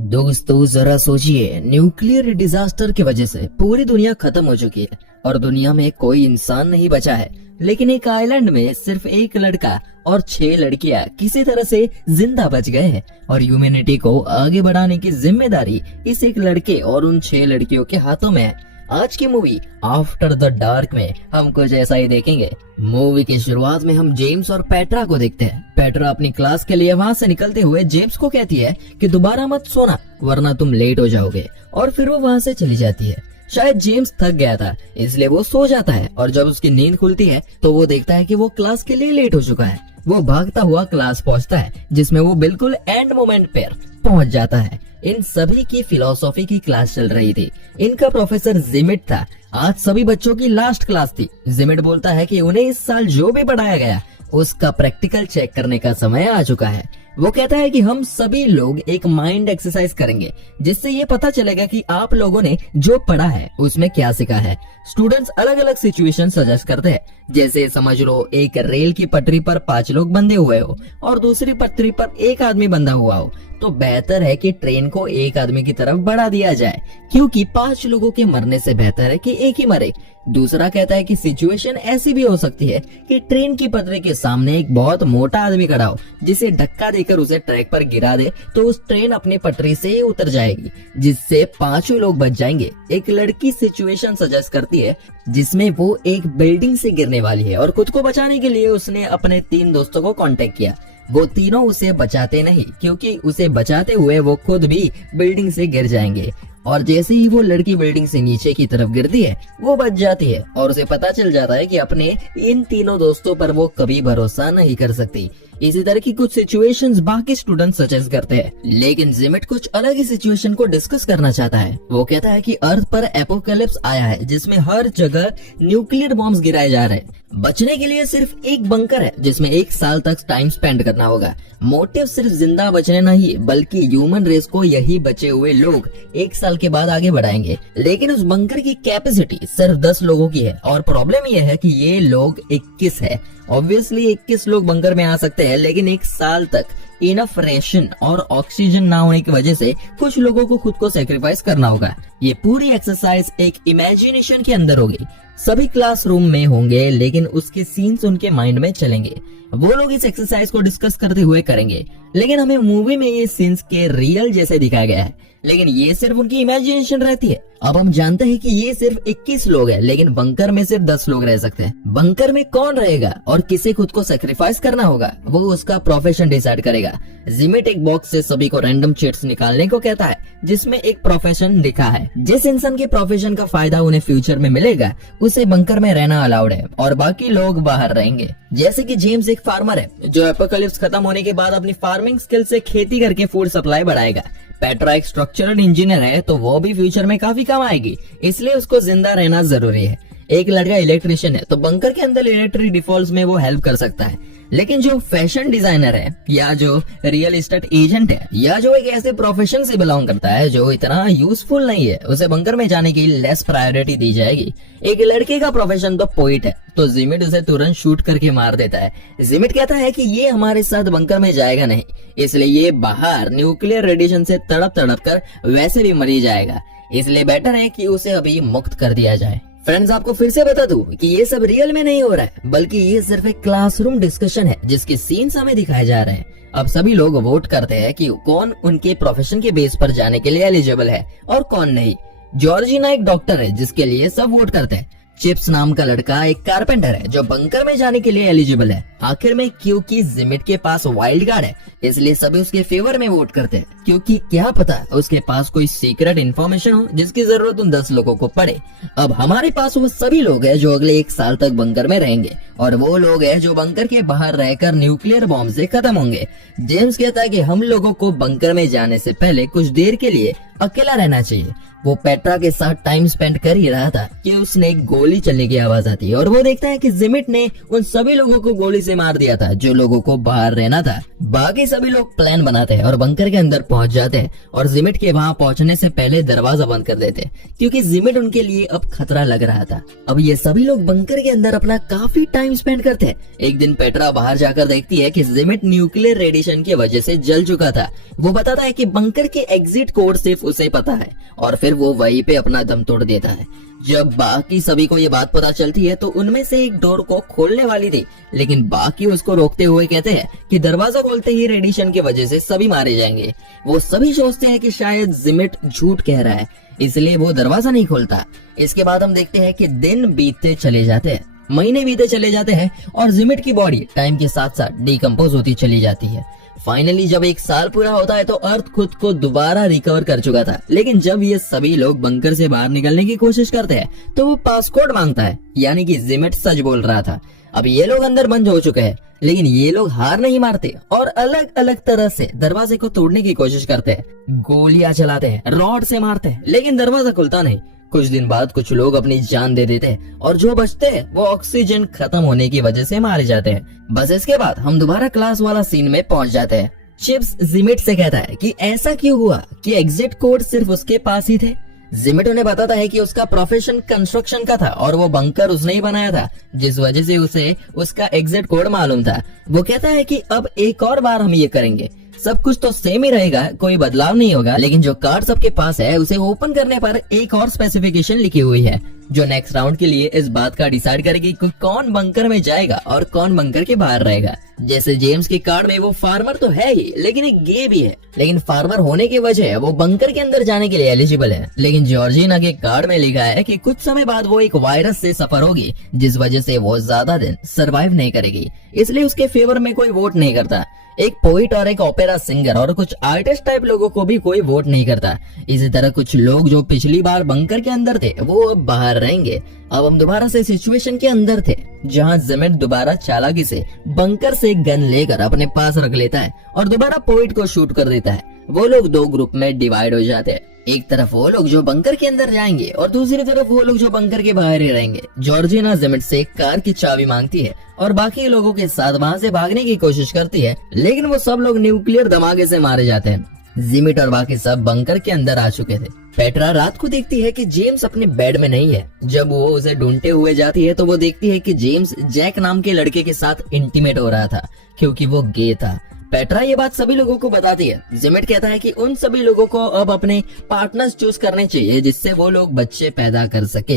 दोस्तों जरा सोचिए, न्यूक्लियर डिजास्टर की वजह से पूरी दुनिया खत्म हो चुकी है और दुनिया में कोई इंसान नहीं बचा है। लेकिन एक आइलैंड में सिर्फ एक लड़का और 6 लड़कियां किसी तरह से जिंदा बच गए हैं और ह्यूमैनिटी को आगे बढ़ाने की जिम्मेदारी इस एक लड़के और उन 6 लड़कियों के हाथों में है। आज की मूवी आफ्टर द डार्क में हम कुछ ऐसा ही देखेंगे। मूवी की शुरुआत में हम जेम्स और पेट्रा को देखते हैं। पेट्रा अपनी क्लास के लिए वहाँ से निकलते हुए जेम्स को कहती है कि दोबारा मत सोना वरना तुम लेट हो जाओगे, और फिर वो वहाँ से चली जाती है। शायद जेम्स थक गया था इसलिए वो सो जाता है और जब उसकी नींद खुलती है तो वो देखता है कि वो क्लास के लिए लेट हो चुका है। वो भागता हुआ क्लास पहुंचता है जिसमें वो बिल्कुल एंड मोमेंट पर पहुंच जाता है। इन सभी की फिलॉसफी की क्लास चल रही थी। इनका प्रोफेसर जिमिट था। आज सभी बच्चों की लास्ट क्लास थी। जिमिट बोलता है कि उन्हें इस साल जो भी पढ़ाया गया उसका प्रैक्टिकल चेक करने का समय आ चुका है। वो कहता है कि हम सभी लोग एक माइंड एक्सरसाइज करेंगे जिससे ये पता चलेगा कि आप लोगों ने जो पढ़ा है उसमें क्या सीखा है। स्टूडेंट्स अलग अलग सिचुएशन सजेस्ट करते हैं, जैसे समझ लो एक रेल की पटरी पर 5 लोग बंधे हुए हो और दूसरी पटरी पर एक आदमी बंधा हुआ हो, तो बेहतर है कि ट्रेन को एक आदमी की तरफ बढ़ा दिया जाए क्योंकि 5 लोगों के मरने से बेहतर है कि एक ही मरे। दूसरा कहता है कि सिचुएशन ऐसी भी हो सकती है कि ट्रेन की पटरी के सामने एक बहुत मोटा आदमी खड़ा हो जिसे धक्का देकर उसे ट्रैक पर गिरा दे तो उस ट्रेन अपनी पटरी से ही उतर जाएगी जिससे 5 लोग बच जाएंगे। एक लड़की सिचुएशन सजेस्ट करती है जिसमें वो एक बिल्डिंग से गिरने वाली है और खुद को बचाने के लिए उसने अपने 3 दोस्तों को कांटेक्ट किया। वो तीनों उसे बचाते नहीं क्योंकि उसे बचाते हुए वो खुद भी बिल्डिंग से गिर जाएंगे, और जैसे ही वो लड़की बिल्डिंग से नीचे की तरफ गिरती है वो बच जाती है और उसे पता चल जाता है कि अपने इन तीनों दोस्तों पर वो कभी भरोसा नहीं कर सकती। इसी तरह की कुछ सिचुएशंस बाकी स्टूडेंट सजेस्ट करते हैं, लेकिन जिमिट कुछ अलग ही सिचुएशन को डिस्कस करना चाहता है। वो कहता है कि अर्थ पर एपोकैलिप्स आया है जिसमें हर जगह न्यूक्लियर बॉम्ब्स गिराए जा रहे हैं। बचने के लिए सिर्फ एक बंकर है जिसमें 1 साल तक टाइम स्पेंड करना होगा। मोटिव सिर्फ जिंदा बचने नहीं बल्कि ह्यूमन रेस को यही बचे हुए लोग 1 साल के बाद आगे बढ़ाएंगे। लेकिन उस बंकर की कैपेसिटी सिर्फ 10 लोगों की है और प्रॉब्लम यह है कि ये लोग 21 है। ऑब्वियसली 21 लोग बंकर में आ सकते हैं, लेकिन 1 साल तक इनफ रेशन और ऑक्सीजन ना होने की वजह से कुछ लोगों को खुद को सेक्रीफाइस करना होगा। ये पूरी एक्सरसाइज एक इमेजिनेशन के अंदर होगी। सभी क्लासरूम में होंगे लेकिन उसके सीन्स उनके माइंड में चलेंगे। वो लोग इस एक्सरसाइज को डिस्कस करते हुए करेंगे, लेकिन हमें मूवी में ये सीन्स के रियल जैसे दिखाया गया है, लेकिन ये सिर्फ उनकी इमेजिनेशन रहती है। अब हम जानते हैं कि ये सिर्फ 21 लोग हैं, लेकिन बंकर में सिर्फ 10 लोग रह सकते हैं। बंकर में कौन रहेगा और किसे खुद को सेक्रीफाइस करना होगा वो उसका प्रोफेशन डिसाइड करेगा। जिमिट एक बॉक्स से सभी को रैंडम चिट्स निकालने को कहता है जिसमें एक प्रोफेशन लिखा है। जिस इंसान के प्रोफेशन का फायदा उन्हें फ्यूचर में मिलेगा उसे बंकर में रहना अलाउड है और बाकी लोग बाहर रहेंगे। जैसे कि जेम्स एक फार्मर है जो एपोकैलिप्स खत्म होने के बाद अपनी फार्मिंग स्किल से खेती करके फूड सप्लाई बढ़ाएगा। पेट्रा एक स्ट्रक्चरल इंजीनियर है तो वो भी फ्यूचर में काफी कम आएगी, इसलिए उसको जिंदा रहना जरूरी है। एक लड़का इलेक्ट्रिशियन है तो बंकर के अंदर इलेक्ट्रिक डिफॉल्ट्स में वो हेल्प कर सकता है। लेकिन जो फैशन डिजाइनर है या जो रियल एस्टेट एजेंट है या जो एक ऐसे प्रोफेशन से बिलोंग करता है जो इतना यूजफुल नहीं है उसे बंकर में जाने की लेस प्रायोरिटी दी जाएगी। एक लड़के का प्रोफेशन तो पोइट है तो जिमिट उसे तुरंत शूट करके मार देता है। जिमिट कहता है कि ये हमारे साथ बंकर में जाएगा नहीं, इसलिए ये बाहर न्यूक्लियर रेडिएशन से तड़प तड़प कर वैसे भी मरी जाएगा, इसलिए बेटर है कि उसे अभी मुक्त कर दिया जाए। फ्रेंड्स, आपको फिर से बता दूं कि ये सब रियल में नहीं हो रहा है बल्कि ये सिर्फ एक क्लासरूम डिस्कशन है जिसके सीन्स हमें दिखाए जा रहे हैं। अब सभी लोग वोट करते हैं कि कौन उनके प्रोफेशन के बेस पर जाने के लिए एलिजिबल है और कौन नहीं। जॉर्जिना एक डॉक्टर है जिसके लिए सब वोट करते हैं। चिप्स नाम का लड़का एक कारपेंटर है जो बंकर में जाने के लिए एलिजिबल है। आखिर में क्योंकि जिमिट के पास वाइल्ड कार्ड है इसलिए सभी उसके फेवर में वोट करते हैं, क्योंकि क्या पता उसके पास कोई सीक्रेट इन्फॉर्मेशन हो जिसकी जरूरत उन 10 लोगों को पड़े। अब हमारे पास वो सभी लोग हैं जो अगले 1 साल तक बंकर में रहेंगे और वो लोग हैं जो बंकर के बाहर रहकर न्यूक्लियर बॉम्ब से खत्म होंगे। जेम्स कहता है कि हम लोगों को बंकर में जाने से पहले कुछ देर के लिए अकेला रहना चाहिए। वो पेट्रा के साथ टाइम स्पेंड कर ही रहा था कि उसने एक गोली चलने की आवाज आती है और वो देखता है कि जिमिट ने उन सभी लोगों को गोली से मार दिया था जो लोगों को बाहर रहना था। बाकी सभी लोग प्लान बनाते हैं और बंकर के अंदर पहुंच जाते हैं और जिमिट के वहां पहुंचने से पहले दरवाजा बंद कर देते हैं क्योंकि जिमिट उनके लिए अब खतरा लग रहा था। अब ये सभी लोग बंकर के अंदर अपना काफी टाइम स्पेंड करते हैं। एक दिन पेट्रा बाहर जाकर देखती है कि जिमिट न्यूक्लियर रेडिएशन की वजह से जल चुका था। वो बताता है कि बंकर के एग्जिट कोड सिर्फ उसे पता है और फिर वो वहीं पे अपना दम तोड़ देता है। जब बाकी सभी को ये बात पता चलती है तो उनमें से एक डोर को खोलने वाली थी, लेकिन बाकी उसको रोकते हुए कहते हैं कि दरवाजा खोलते ही रेडिएशन की वजह से सभी मारे जाएंगे। वो सभी सोचते हैं कि शायद जिमिट झूठ कह रहा है, इसलिए वो दरवाजा नहीं खोलता। इसके बाद हम देखते हैं कि दिन बीतते चले जाते हैं, महीने बीते चले जाते हैं और जिमिट की बॉडी टाइम के साथ साथ डिकम्पोज होती चली जाती है। फाइनली जब 1 साल पूरा होता है तो अर्थ खुद को दोबारा रिकवर कर चुका था, लेकिन जब ये सभी लोग बंकर से बाहर निकलने की कोशिश करते हैं तो वो पासकोड मांगता है, यानी कि जिमिट सच बोल रहा था। अब ये लोग अंदर बंद हो चुके हैं, लेकिन ये लोग हार नहीं मारते और अलग अलग तरह से दरवाजे को तोड़ने की कोशिश करते हैं। गोलियां चलाते हैं, रॉड से मारते हैं, लेकिन दरवाजा खुलता नहीं। कुछ दिन बाद कुछ लोग अपनी जान दे देते हैं और जो बचते हैं वो ऑक्सीजन खत्म होने की वजह से मारे जाते हैं। बस इसके बाद हम दोबारा क्लास वाला सीन में पहुंच जाते हैं। चिप्स जिमिट से कहता है कि ऐसा क्यों हुआ कि एग्जिट कोड सिर्फ उसके पास ही थे। जिमिट उन्हें बताता है कि उसका प्रोफेशन कंस्ट्रक्शन का था और वो बंकर उसने ही बनाया था, जिस वजह से उसे उसका एग्जिट कोड मालूम था। वो कहता है कि अब एक और बार हम ये करेंगे, सब कुछ तो सेम ही रहेगा, कोई बदलाव नहीं होगा, लेकिन जो कार्ड सबके पास है उसे ओपन करने पर एक और स्पेसिफिकेशन लिखी हुई है जो नेक्स्ट राउंड के लिए इस बात का डिसाइड करेगी कि कौन बंकर में जाएगा और कौन बंकर के बाहर रहेगा। जैसे जेम्स के कार्ड में वो फार्मर तो है ही, लेकिन एक गे भी है, लेकिन फार्मर होने की वजह वो बंकर के अंदर जाने के लिए एलिजिबल है। लेकिन जॉर्जिना के कार्ड में लिखा है कि कुछ समय बाद वो एक वायरस से सफर होगी, जिस वजह से वो ज्यादा दिन सरवाइव नहीं करेगी, इसलिए उसके फेवर में कोई वोट नहीं करता। एक पोइट और एक ओपेरा सिंगर और कुछ आर्टिस्ट टाइप लोगों को भी कोई वोट नहीं करता। इसी तरह कुछ लोग जो पिछली बार बंकर के अंदर थे वो अब बाहर रहेंगे। अब हम दोबारा से सिचुएशन के अंदर थे जहां जिमिट दोबारा चालाकी से बंकर से गन लेकर अपने पास रख लेता है और दोबारा पोइट को शूट कर देता है। वो लोग 2 ग्रुप में डिवाइड हो जाते हैं, एक तरफ वो लोग जो बंकर के अंदर जाएंगे और दूसरी तरफ वो लोग जो बंकर के बाहर ही रहेंगे। जॉर्जिना जिमिट से कार की चाबी मांगती है और बाकी लोगों के साथ वहां से भागने की कोशिश करती है, लेकिन वो सब लोग न्यूक्लियर धमाके से मारे जाते हैं। जिमिट और बाकी सब बंकर के अंदर आ चुके थे। पेट्रा रात को देखती है कि जेम्स अपने बेड में नहीं है। जब वो उसे ढूंढते हुए जाती है तो वो देखती है कि जेम्स जैक नाम के लड़के के साथ इंटीमेट हो रहा था क्योंकि वो गे था। पेट्रा ये बात सभी लोगों को बताती है। जिमिट कहता है कि उन सभी लोगों को अब अपने पार्टनर्स चूज करने चाहिए जिससे वो लोग बच्चे पैदा कर सके।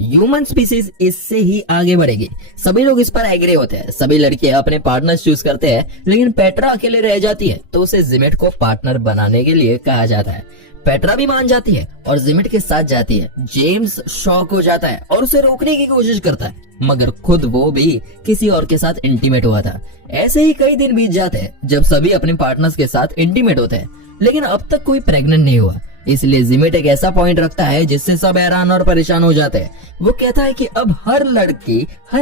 ह्यूमन स्पीसीज इससे ही आगे बढ़ेगी। सभी लोग इस पर एग्री होते हैं। सभी लड़के अपने पार्टनर्स चूज करते हैं, लेकिन पेट्रा अकेले रह जाती है तो उसे जिमिट को पार्टनर बनाने के लिए कहा जाता है। पेट्रा भी मान जाती है और जिमिट के साथ जाती है। जेम्स शॉक हो जाता है और उसे रोकने की कोशिश करता है, मगर खुद वो भी किसी और के साथ इंटीमेट हुआ था। ऐसे ही कई दिन बीत जाते हैं जब सभी अपने पार्टनर्स के साथ इंटीमेट होते हैं, लेकिन अब तक कोई प्रेग्नेंट नहीं हुआ। इसलिए जिमिट एक ऐसा पॉइंट रखता है जिससे सब हैरान और परेशान हो जाते हैं। वो कहता है कि अब हर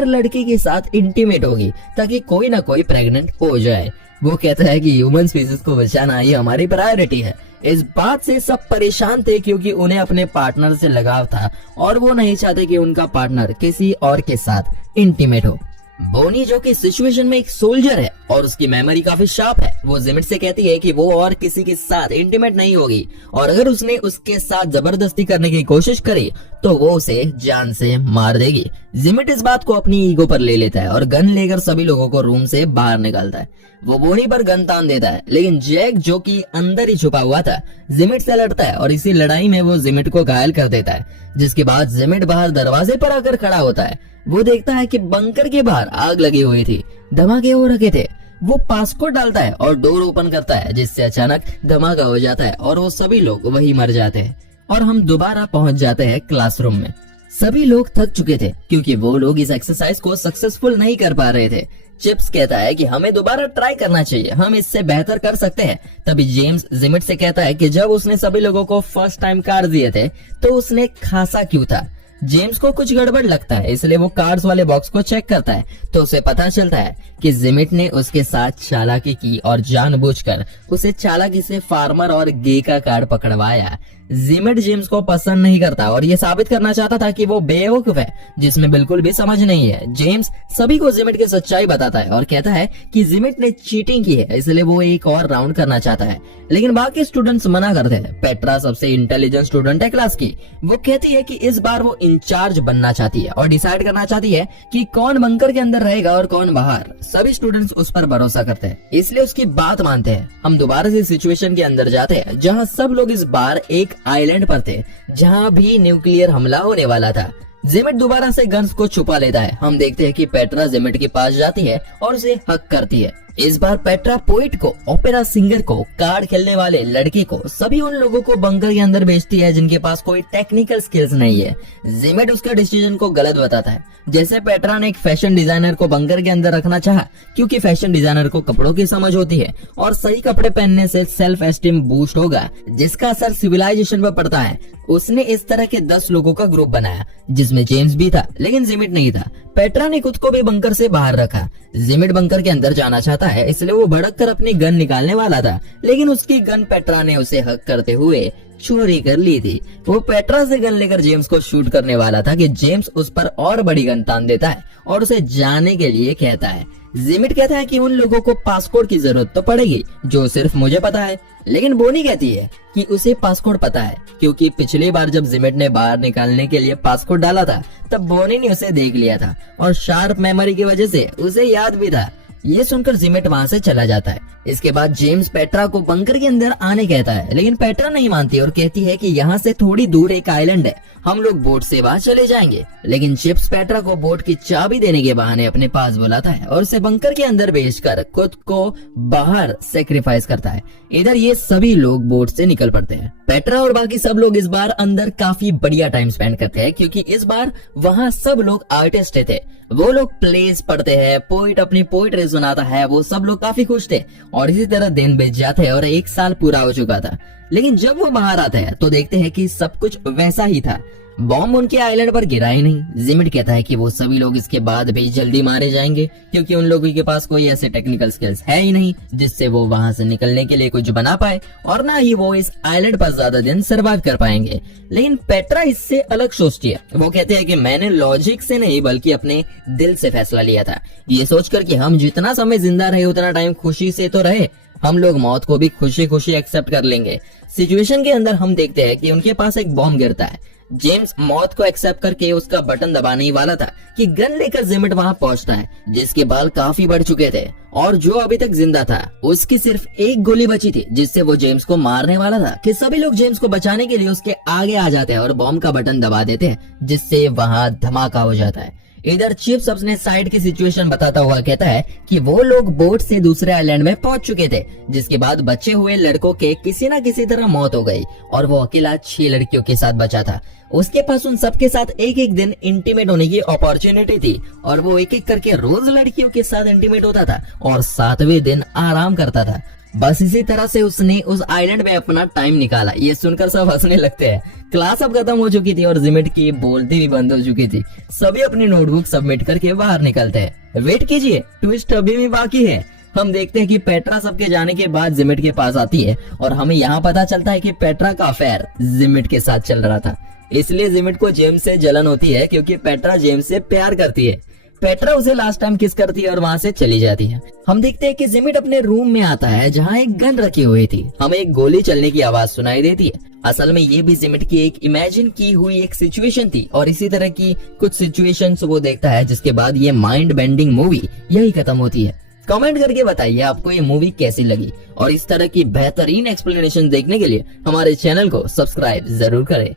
लड़की के साथ इंटीमेट होगी ताकि कोई ना कोई प्रेग्नेंट हो जाए। वो कहता है कि ह्यूमन स्पीसीज को बचाना ही हमारी प्रायोरिटी है। इस बात से सब परेशान थे क्योंकि उन्हें अपने पार्टनर से लगाव था और वो नहीं चाहते कि उनका पार्टनर किसी और के साथ इंटीमेट हो। बोनी जो कि सिचुएशन में एक सोल्जर है और उसकी मेमोरी काफी शार्प है, वो जिमिट से कहती है कि वो और किसी के साथ इंटीमेट नहीं होगी और अगर उसने उसके साथ जबरदस्ती करने की कोशिश करी तो वो उसे जान से मार देगी। जिमिट इस बात को अपनी ईगो पर ले लेता है और गन लेकर सभी लोगों को रूम से बाहर निकालता है। वो बोनी पर गन तान देता है, लेकिन जैक जो कि अंदर ही छुपा हुआ था जिमिट से लड़ता है और इसी लड़ाई में वो जिमिट को घायल कर देता है। जिसके बाद जिमिट बाहर दरवाजे पर आकर खड़ा होता है। वो देखता है कि बंकर के बाहर आग लगी हुई थी, धमाके हो रखे थे। वो पासकोड डालता है और डोर ओपन करता है, जिससे अचानक धमाका हो जाता है और वो सभी लोग वही मर जाते हैं। और हम दोबारा पहुंच जाते हैं क्लासरूम में। सभी लोग थक चुके थे क्योंकि वो लोग इस एक्सरसाइज को सक्सेसफुल नहीं कर पा रहे थे। चिप्स कहता है कि हमें दोबारा ट्राई करना चाहिए, हम इससे बेहतर कर सकते हैं। तभी जेम्स जिमिट से कहता है कि जब उसने सभी लोगों को फर्स्ट टाइम कार्ड दिए थे तो उसने खासा क्यों था। जेम्स को कुछ गड़बड़ लगता है, इसलिए वो कार्ड्स वाले बॉक्स को चेक करता है तो उसे पता चलता है कि जिमिट ने उसके साथ चालाकी की और जानबूझकर उसे चालाकी से फार्मर और गे का कार्ड पकड़वाया। जिमिट जेम्स को पसंद नहीं करता और ये साबित करना चाहता था कि वो बेवकूफ है, जिसमें बिल्कुल भी समझ नहीं है। जेम्स सभी को जिमिट की सच्चाई बताता है और कहता है कि जिमिट ने चीटिंग की है, इसलिए वो एक और राउंड करना चाहता है, लेकिन बाकी स्टूडेंट्स मना करते हैं। पेट्रा सबसे इंटेलिजेंट स्टूडेंट है क्लास की। वो कहती है कि इस बार वो इंचार्ज बनना चाहती है और डिसाइड करना चाहती है कि कौन बंकर के अंदर रहेगा और कौन बाहर। सभी स्टूडेंट्स उस पर भरोसा करते हैं, इसलिए उसकी बात मानते हैं। हम दोबारा से सिचुएशन के अंदर जाते हैं जहाँ सब लोग इस बार एक आइलैंड पर थे जहाँ भी न्यूक्लियर हमला होने वाला था। जिमिट दोबारा से गन्स को छुपा लेता है। हम देखते हैं कि पेट्रा जिमिट के पास जाती है और उसे हक करती है। इस बार पेट्रा पोइट को, ओपेरा सिंगर को, कार्ड खेलने वाले लड़के को, सभी उन लोगों को बंकर के अंदर भेजती है जिनके पास कोई टेक्निकल स्किल्स नहीं है। जिमिट उसका डिसीजन को गलत बताता है। जैसे पेट्रा ने एक फैशन डिजाइनर को बंकर के अंदर रखना चाहा क्योंकि फैशन डिजाइनर को कपड़ों की समझ होती है और सही कपड़े पहनने से सेल्फ एस्टीम बूस्ट होगा, जिसका असर सिविलाइजेशन पर पड़ता है। उसने इस तरह के 10 लोगों का ग्रुप बनाया जिसमें जेम्स भी था, लेकिन जिमिट नहीं था। पेट्रा ने खुद को भी बंकर से बाहर रखा। जिमिट बंकर के अंदर जाना चाहता है, इसलिए वो भड़क कर अपनी गन निकालने वाला था, लेकिन उसकी गन पेट्रा ने उसे हक करते हुए चोरी कर ली थी। वो पेट्रा से गन लेकर जेम्स को शूट करने वाला था कि जेम्स उस पर और बड़ी गन तान देता है और उसे जाने के लिए कहता है। जिमिट कहता है कि उन लोगों को पासपोर्ट की जरूरत तो पड़ेगी जो सिर्फ मुझे पता है, लेकिन बोनी कहती है कि उसे पासपोर्ट पता है क्योंकि पिछली बार जब जिमिट ने बाहर निकालने के लिए पासपोर्ट डाला था तब बोनी ने उसे देख लिया था और शार्प मेमोरी की वजह से उसे याद भी था। ये सुनकर जिमिट वहाँ से चला जाता है। इसके बाद जेम्स पेट्रा को बंकर के अंदर आने कहता है, लेकिन पेट्रा नहीं मानती और कहती है कि यहाँ से थोड़ी दूर एक आइलैंड है, हम लोग बोट से वहाँ चले जाएंगे। लेकिन चिप्स पेट्रा को बोट की चाबी देने के बहाने अपने पास बुलाता है और उसे बंकर के अंदर भेजकर खुद को बाहर सेक्रीफाइस करता है। इधर ये सभी लोग बोट से निकल पड़ते हैं। पेट्रा और बाकी सब लोग इस बार अंदर काफी बढ़िया टाइम स्पेंड करते हैं क्योंकि इस बार वहाँ सब लोग आर्टिस्ट थे। वो लोग प्लेस पढ़ते हैं, पोइट अपनी पोइट्री सुनाता है, वो सब लोग काफी खुश थे और इसी तरह दिन बीत जाते हैं और 1 साल पूरा हो चुका था। लेकिन जब वो बाहर आते हैं तो देखते हैं कि सब कुछ वैसा ही था। बॉम्ब उनके आइलैंड पर गिरा ही नहीं। जिमिट कहता है कि वो सभी लोग इसके बाद भी जल्दी मारे जाएंगे क्योंकि उन लोगों के पास कोई ऐसे टेक्निकल स्किल्स है ही नहीं जिससे वो वहां से निकलने के लिए कुछ बना पाए और ना ही वो इस आइलैंड पर ज्यादा दिन सर्वाइव कर पाएंगे। लेकिन पेट्रा इससे अलग सोचती है। वो कहते हैं कि मैंने लॉजिक से नहीं बल्कि अपने दिल से फैसला लिया था, ये सोचकर कि हम जितना समय जिंदा रहे उतना टाइम खुशी से तो रहे, हम लोग मौत को भी खुशी खुशी एक्सेप्ट कर लेंगे। सिचुएशन के अंदर हम देखते हैं कि उनके पास एक बॉम्ब गिरता है। जेम्स मौत को एक्सेप्ट करके उसका बटन दबाने ही वाला था कि गन लेकर जिमिट वहां पहुंचता है, जिसके बाल काफी बढ़ चुके थे और जो अभी तक जिंदा था उसकी सिर्फ एक गोली बची थी जिससे वो जेम्स को मारने वाला था कि सभी लोग जेम्स को बचाने के लिए उसके आगे आ जाते हैं और बॉम्ब का बटन दबा देते हैं जिससे वहां धमाका हो जाता है। इधर चिप्स अपने साइड की सिचुएशन बताता हुआ कहता है कि वो लोग बोट से दूसरे आइलैंड में पहुंच चुके थे, जिसके बाद बचे हुए लड़कों के किसी न किसी तरह मौत हो गई और वो अकेला 6 लड़कियों के साथ बचा था। उसके पास उन सबके साथ एक एक दिन इंटीमेट होने की अपॉर्चुनिटी थी और वो एक एक करके रोज लड़कियों के साथ इंटीमेट होता था और 7वें दिन आराम करता था। बस इसी तरह से उसने उस आइलैंड में अपना टाइम निकाला। ये सुनकर सब हंसने लगते हैं। क्लास अब खत्म हो चुकी थी और जिमिट की बोलती भी बंद हो चुकी थी। सभी अपनी नोटबुक सबमिट करके बाहर निकलते हैं। वेट कीजिए, ट्विस्ट अभी भी बाकी है। हम देखते हैं कि पेट्रा सबके जाने के बाद जिमिट के पास आती है और हमें यहाँ पता चलता है कि पेट्रा का अफेयर जिमिट के साथ चल रहा था। इसलिए जिमिट को जेम्स से जलन होती है क्योंकि पेट्रा जेम्स से प्यार करती है। पेट्रा उसे लास्ट टाइम किस करती है और वहाँ से चली जाती है। हम देखते हैं कि जिमिट अपने रूम में आता है जहाँ एक गन रखी हुई थी। हमें एक गोली चलने की आवाज सुनाई देती है। असल में ये भी जिमिट की एक इमेजिन की हुई एक सिचुएशन थी और इसी तरह की कुछ सिचुएशंस वो देखता है, जिसके बाद ये माइंड बेंडिंग मूवी यही खत्म होती है। कमेंट करके बताइए आपको ये मूवी कैसी लगी और इस तरह की बेहतरीन एक्सप्लेनेशन देखने के लिए हमारे चैनल को सब्सक्राइब जरूर करें।